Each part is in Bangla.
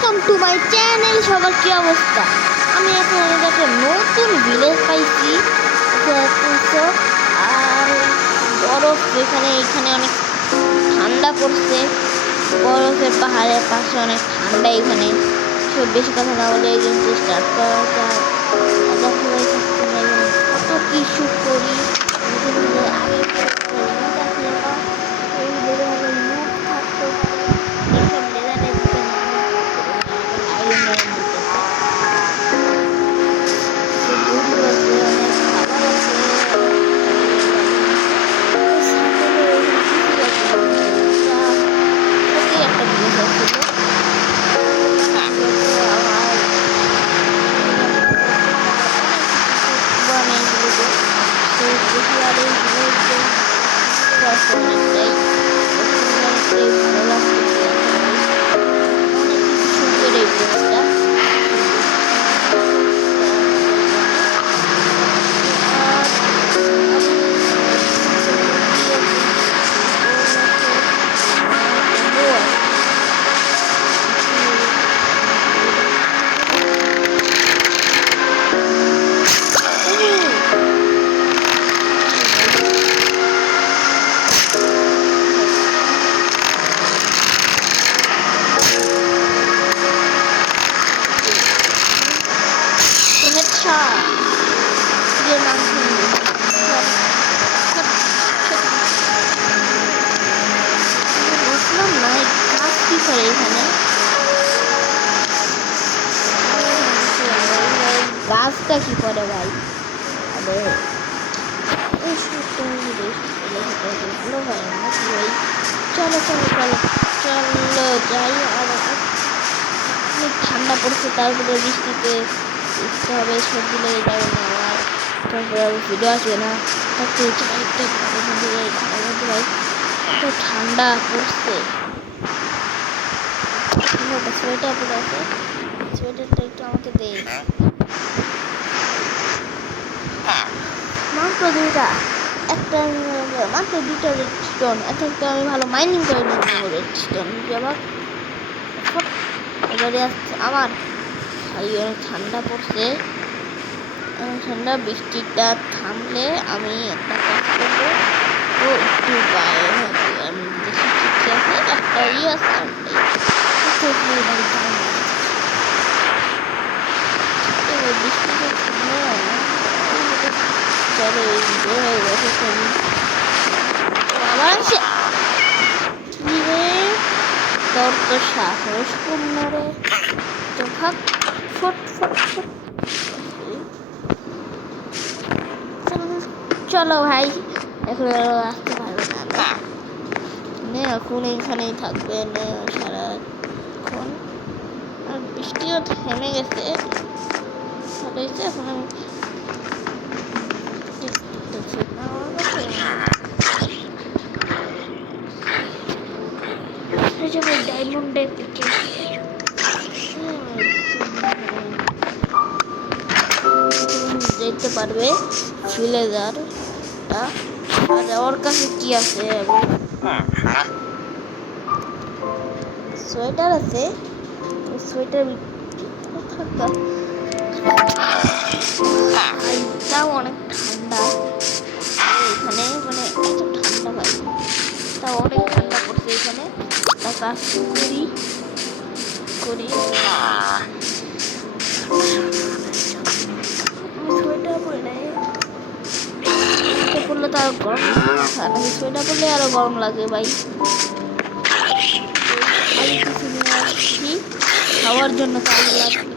Welcome to my channel. সবার কি অবস্থা? আমি এখন একটা নতুন ভিলেজ পাইছি, আর বরফ এখানে অনেক ঠান্ডা পড়ছে। বরফের পাহাড়ের পাশে অনেক ঠান্ডা এখানে। সব বেশি কথা না বলে এই জন্য স্টার্ট করা যায়। কত কিছু করি আগে এখানে গাছটা কি করে ভাই? চলো চলো চলো চলো যাই। আর অনেক ঠান্ডা পড়ছে, তারপরে বৃষ্টিতে আসতে হবে, সর্দি লেগে যাবে না আমার, তারপরে ভিডিও আসবে না। এত ঠান্ডা পড়ছে। সোয়েটার পরে আছে, সোয়েটারটা একটু আমাকে দে। মাত্র দুইটা, একটা মাত্র দুইটা রেড স্টোন। এখন তো আমি ভালো মাইনিং করে নেব রেড স্টোন। এবারে আসছে আমার ভাই, অনেক ঠান্ডা পড়ছে, ঠান্ডা। বৃষ্টিটা থামলে আমি একটা কাজ করবো, তো একটু গায়ে আমি দেখি ঠিক আছে, একটা ইয়ে আছে বৃষ্টিটা থামলে চলো আবার আসে। তোর তো সাহস কম না রে, তো ভাগ ফট ফট ফট। চলো ভাই, এখন আসতে পারবে না, নে এখন এখানেই থাকবে নে সারাক্ষণ। আর বৃষ্টিও থেমে গেছে, এখন আমি ডায়মন্ডে যেতে পারবে ভিলেজারটা। আর ওর কাছে কি আছে? সোয়েটার আছে, সোয়েটার অনেক ঠান্ডা এখানে, মানে এত ঠান্ডা ভাই, তা অনেক ঠান্ডা পড়ছে এখানে। তা কাজ করি সোয়েটার পরে নেই, পড়লে তো আরো গরম, সোয়েটার পরলে আরো গরম লাগে ভাই। খাওয়ার জন্য তাহলে লাগবে।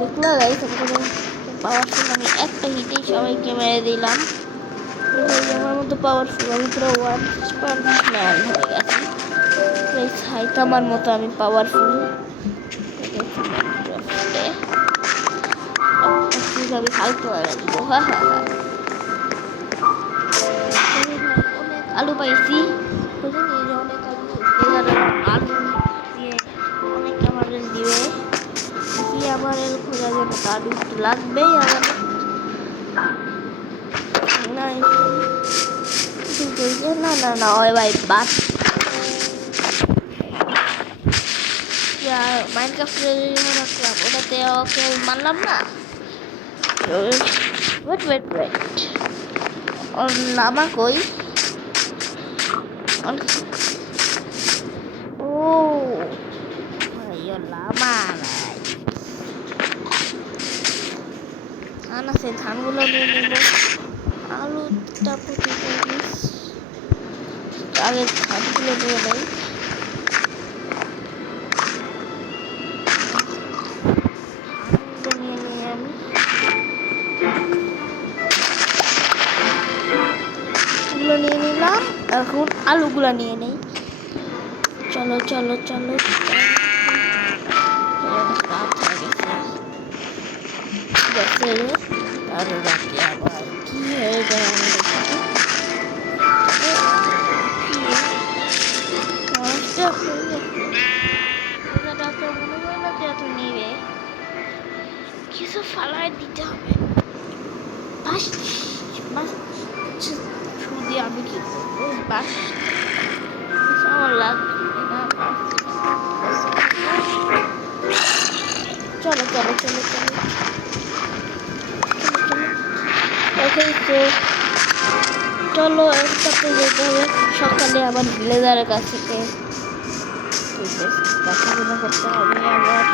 দেখলো গাইস, পাওয়ারফুল আমি একটা হিটেই সবাইকে মেরে দিলাম। আমার মতো পাওয়ারফুল, আমি পুরো ওয়ান ম্যান হয়ে গেছি। আমার মতো আমি পাওয়ারফুল। আমি হালকা হয়ে দিব। হ্যাঁ হ্যাঁ হ্যাঁ, অনেক আলু পাইছি, অনেক আলু দিয়ে অনেক আমার দিবে কি, আমার খোঁজা যাবে, আলু লাগবেই আমার। না না না না ওই ভাই বাস মাইনক্রাফট রাখলাম ওটাতে ওকে মানলাম না। ওয়েট ওয়েট ওয়েট ওর লামা কই? ও ভাই ওর লামা ভাই ধান আছে, ধানগুলো নিয়ে নেব। আলুটা প্রতি আগে ধানগুলো নিয়ে নেই। নিয়ে নিই আমি এগুলো নিয়ে নিলাম। এখন আলুগুলো নিয়ে নেই। চলো চলো চলো আর রাতে আবার কি হয়ে যায় নেবে, কিছু ফালাই দিতে হবে। দিয়ে আমি কি করবো? বাস আমার লাগবে না। চলো চলো চলো চলো চলো একসাথে যেতে হবে। সকালে আবার ভিলেজারের কাছ থেকে দেখাশোনা করতে হবে আবার।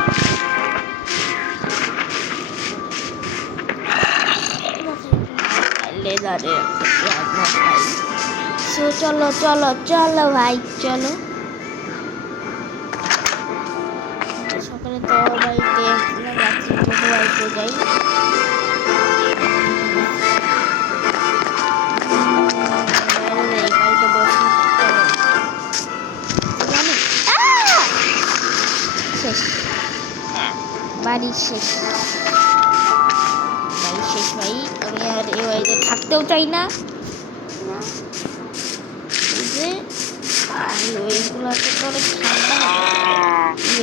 লেজারে চলো চলো চলো ভাই চলো। সকালে তো বাড়িতে রাত্রি বাড়িতে যাই। বাড়িতে বসি শেষ, বাড়ি শেষ, বাড়ি শেষ ভাই। আমি আর এই বাড়িতে থাকতেও চাই না। ওইগুলাতে তো অনেক ঠান্ডা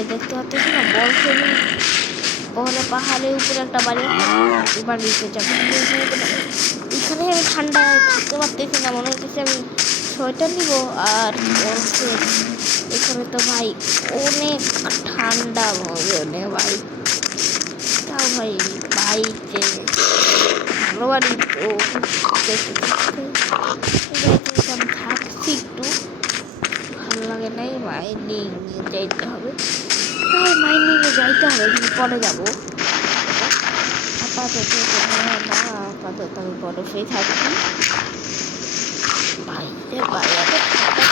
দেখতে পাচ্ছি না। বড় পাহাড়ের উপরে একটা বাড়ি বাড়িতে যাবো। এখানে আমি ঠান্ডায় থাকতে পারতেছি না, মনে হচ্ছে আমি সোয়েটার নিব। আর এখানে তো ভাই অনেক ঠান্ডা হবে ভাই। তাও ভাই বাড়িতে ভালো বাড়ি তো থাকছি একটু ভালো লাগে নাই। মাইনিং যাইতে হবে, তাই মাইনিংয়ে যাইতে হবে, কিন্তু পরে যাবো। আপাতত না, আপাতত আমি বরফেই থাকি। বাইরে বাইরে ঠান্ডা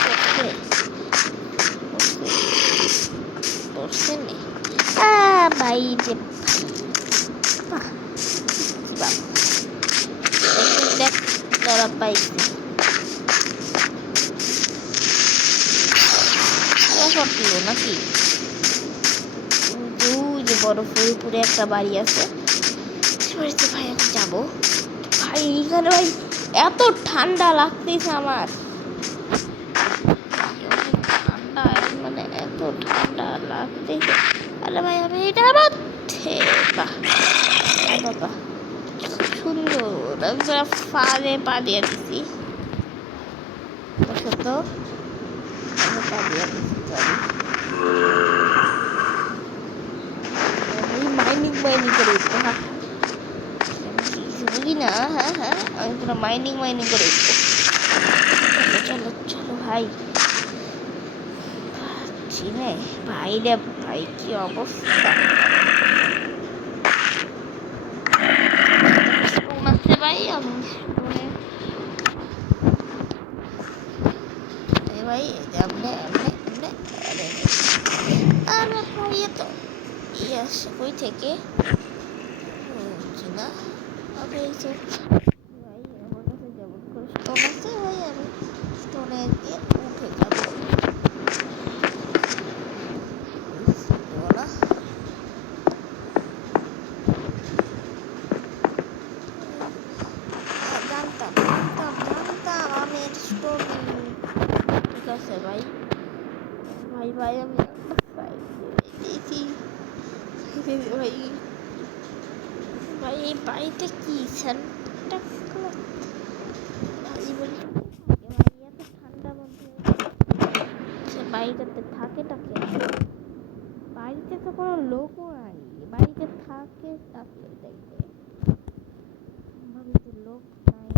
পড়ছে নেই বাইরে দেখ তোরা পাইছি নাকি? যে বরফের উপরে একটা বাড়ি আছে, বাড়িতে ভাই আমি যাবো। ভাই এইখানে ভাই এত ঠান্ডা লাগতেছে আমার, ঠান্ডা মানে এত ঠান্ডা লাগতেছে। আরে ভাই আমি এটার মধ্যে বাবা সুন্দর আমি ফালে পা দিয়ে দিচ্ছি। তো পা দিয়ে দিচ্ছি মাইনিং করে উঠবো। হ্যাঁ বুঝি না, হ্যাঁ হ্যাঁ আমি পুরো মাইনিং করে উঠবো। চলো চলো চলো ভাই চিনে ভাই রে ভাই কি অবস্থা ভাই। আমি ভাই এমনে এমনে এমনে আরে ভাই তো ই আসে কই থেকে না আমি এই ভাই আমার কাছে যেমন করে স্টোন আছে ভাই আমি স্টোনে দিয়ে উঠে যাবো। জানতাম আমি স্টোন ঠিক আছে ভাই। ভাই ভাই আমি দিয়েছি ভাই। ভাই এই বাড়িতে কি এত বাড়িটাতে থাকে টাকে, বাড়িতে তো কোনো লোকও নাই, বাড়িতে থাকে টাকে দেখবে, বাড়িতে লোক নাই,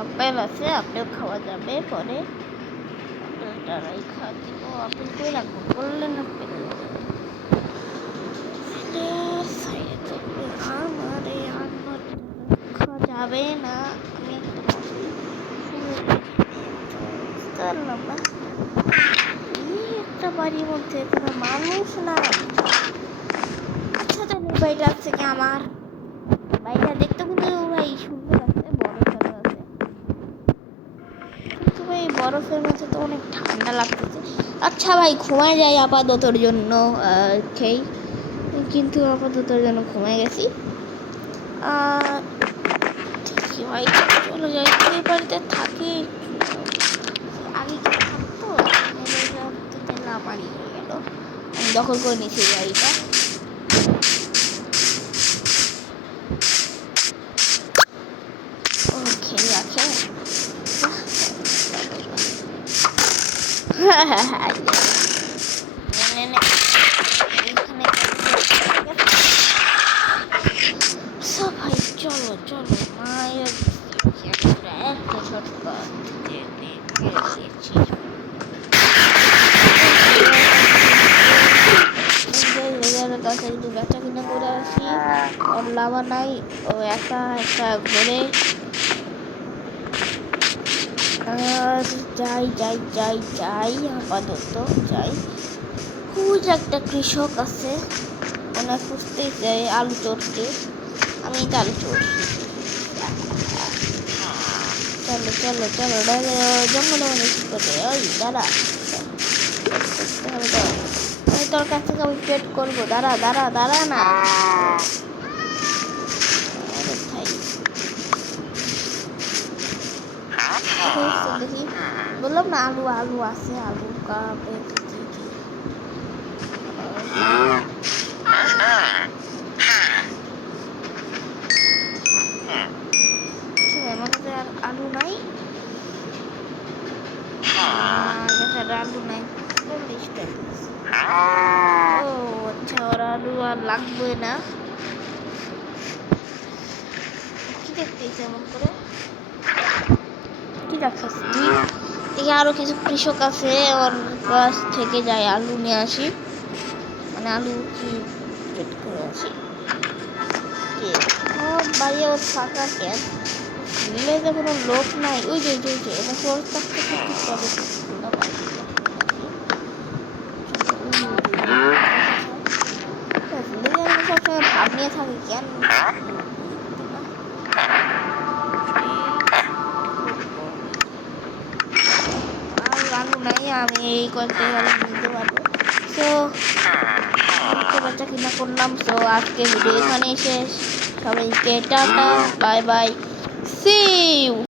আপেল আছে, আপেল খাওয়া যাবে পরে, আপেলটা রাইখা দিব। আপেল কই রাখবো, বললেন আপেল আমারে আমার রাখা যাবে না, আমি বুঝলাম না একটা বাড়ির মধ্যে কোনো মানুষ না। আচ্ছা তাহলে বাড়িটা আছে কি আমার, বাড়িটা দেখতে কিন্তু ভাই সুন্দর আছে, বড় সড়ো আছে, কিন্তু ভাই বরফের মধ্যে তো অনেক ঠান্ডা লাগতেছে। আচ্ছা ভাই ঘুমায় যাই আপাততর জন্য, খেই, কিন্তু আপাততর জন্য ঘুমায় গেছি। দেখি ভাই চলে যাই, এই বাড়িতে থাকি, আগে কি থাকতো লাভ হারিয়ে গেল, আমি দখল করে নিয়েছি এই বাড়িটা। ও খেয়ে রাখে ভাই, চলো চলো মায়ের একটা শর্টকাট দিয়েছি, কাছে একটু বেচা কিনা করে আসি, ওর লাভা নাই, ও একা একা ঘুরে, আর যাই যাই যাই যাই আপাতত যাই। খুঁজ একটা কৃষক আছে, ওনা খুঁজতে যাই আলু চড়তে, আমি তো আলু চড়ছি। চলো চলো চলো জঙ্গলে অনেক করে, ওই দাঁড়া আমি তোর কাছ থেকে আমি পেট করবো, দাঁড়া দাঁড়া দাঁড়া না, দেখি বললাম না আলু আলু আছে, আলু কাপে আর আলু নাই, আলু নাই, ও আচ্ছা ওর আলু আর লাগবে না, কি দেখতেছি এমন করে, কি দেখাস তুই, দেখি আরো কিছু কৃষক আছে, ওর কাছ থেকে যাই আলু নিয়ে আসি, মানে আলু কি পেট করে আসি, বাড়ি ওর ফাঁকা কেন, ভিলেজে কোনো লোক নাই, ওই যে এটা চোর থাকতে সবসময় ভাব নিয়ে থাকি কেন, আলু নাই, আমি এই কয়েকটা আলু নিতে পারবো। তো বাচ্চা কিনা করলাম, তো আজকে ভিডিও এখানেই শেষ, সবাইকে tata bye bye, see you.